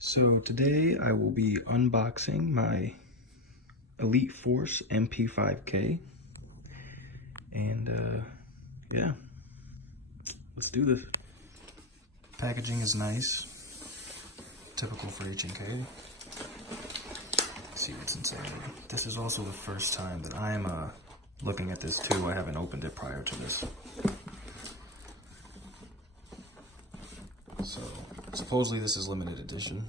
So today I will be unboxing my Elite Force MP5K, and yeah, let's do this. Packaging is nice, typical for H&K. Let's see what's inside. This is also the first time that I am looking at this too. I haven't opened it prior to this. So supposedly this is limited edition.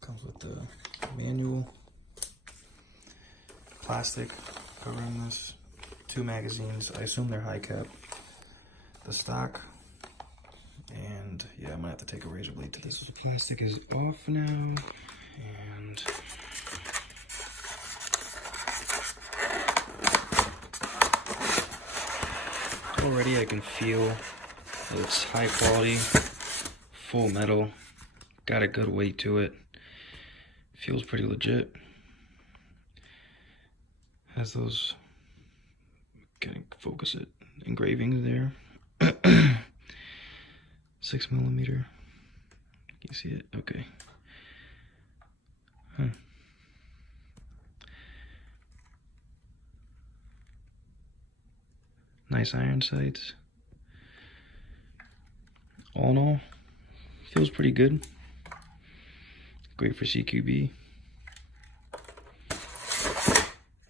Comes with the manual, plastic covering this, 2 magazines. I assume they're high cap. The stock, and yeah, I'm gonna have to take a razor blade to this. The plastic is off now, and already I can feel that it's high quality, full metal, got a good weight to it. Feels pretty legit. Has those, can't focus it, engravings there. 6mm. Can you see it? Okay. Huh. Nice iron sights. All in all, feels pretty good. Great for CQB.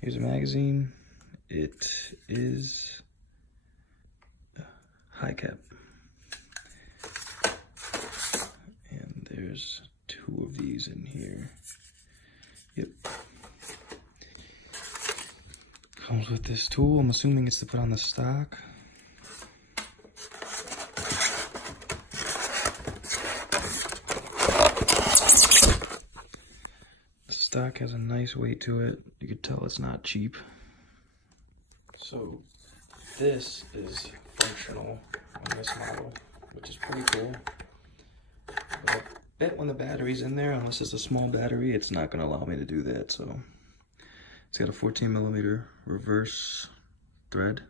Here's a magazine. It is high cap. And there's 2 of these in here. Yep. Comes with this tool. I'm assuming it's to put on the stock. The stock has a nice weight to it. You can tell it's not cheap. So this is functional on this model, which is pretty cool. But I bet when the battery's in there, unless it's a small battery, it's not going to allow me to do that. So it's got a 14mm reverse thread.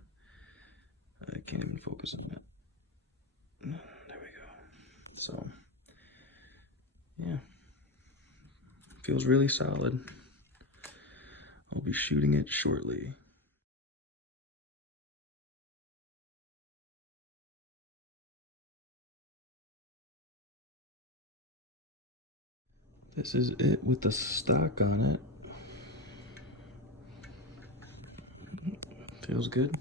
I can't even focus on it. There we go. So yeah, feels really solid. I'll be shooting it shortly. This is it with the stock on it. Feels good.